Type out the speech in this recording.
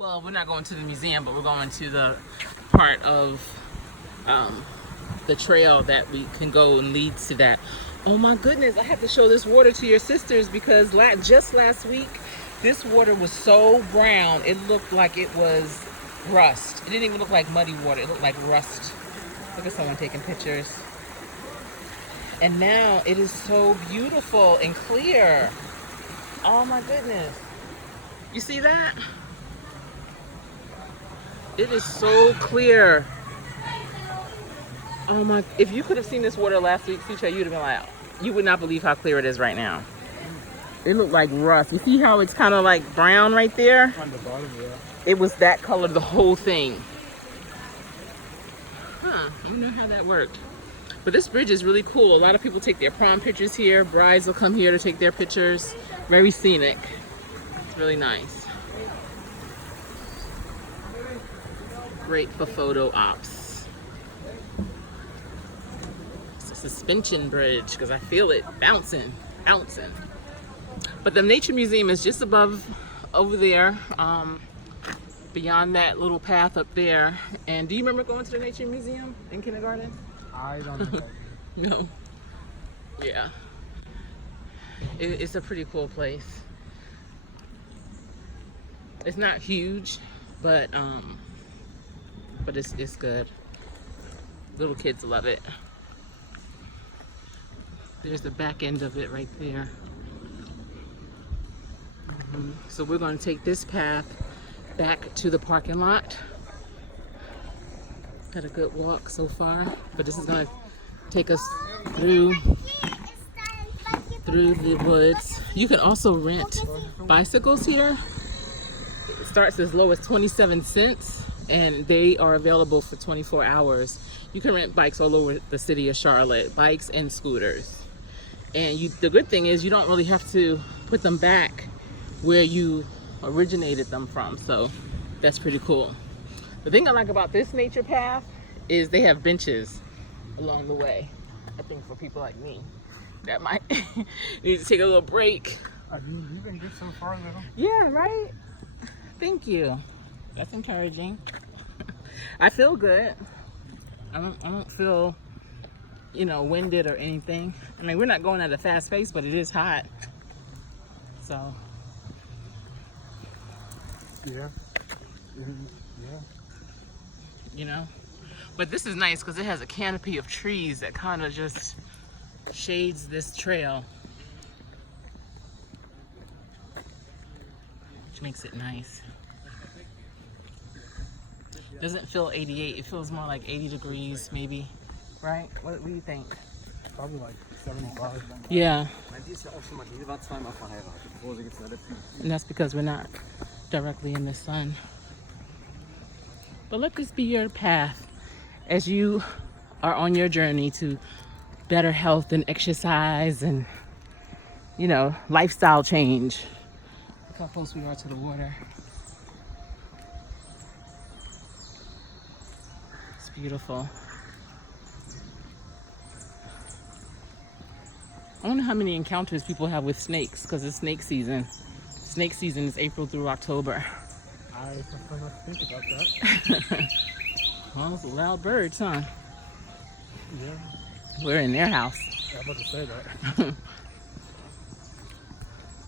Well, we're not going to the museum, but we're going to the part of the trail that we can go and lead to that. Oh my goodness, I have to show this water to your sisters because just last week, this water was so brown, it looked like it was rust. It didn't even look like muddy water, it looked like rust. Look at someone taking pictures. And now it is so beautiful and clear. Oh my goodness. You see that? It is so clear. Oh my, if you could have seen this water last week, Sucha, you'd have been like, you would not believe how clear it is right now. It looked like rust. You see how it's kind of like brown right there? On the bottom, yeah. It was that color the whole thing. Huh, I don't know how that worked. But this bridge is really cool. A lot of people take their prom pictures here. Brides will come here to take their pictures. Very scenic. It's really nice. Great for photo ops. It's a suspension bridge because I feel it bouncing. But the Nature Museum is just above over there, beyond that little path up there. And do you remember going to the Nature Museum in kindergarten? I don't think I do. No. Yeah. It's a pretty cool place. It's not huge, but it's good. Little kids love it. There's the back end of it right there. So we're going to take this path back to the parking lot. Had a good walk so far, but this is going to take us through the woods. You can also rent bicycles here. It starts as low as 27 cents and they are available for 24 hours. You can rent bikes all over the city of Charlotte, bikes and scooters. And the good thing is you don't really have to put them back where you originated them from, so that's pretty cool. The thing I like about this nature path is they have benches along the way. I think for people like me that might need to take a little break. You've been good so far, little. Yeah, right? Thank you. That's encouraging. I feel good. I don't feel, winded or anything. I mean, we're not going at a fast pace, but it is hot. So. Yeah. Yeah. But this is nice because it has a canopy of trees that kind of just shades this trail, which makes it nice. Doesn't feel 88, it feels more like 80 degrees maybe, right? What do you think? Probably like 75. Yeah. And that's because we're not directly in the sun. But let this be your path as you are on your journey to better health and exercise and, lifestyle change. Look how close we are to the water. It's beautiful. I wonder how many encounters people have with snakes because it's snake season. Snake season is April through October. I prefer not to think about that. Well, it's loud birds, huh? Yeah. We're in their house. Yeah, I'm about to say that.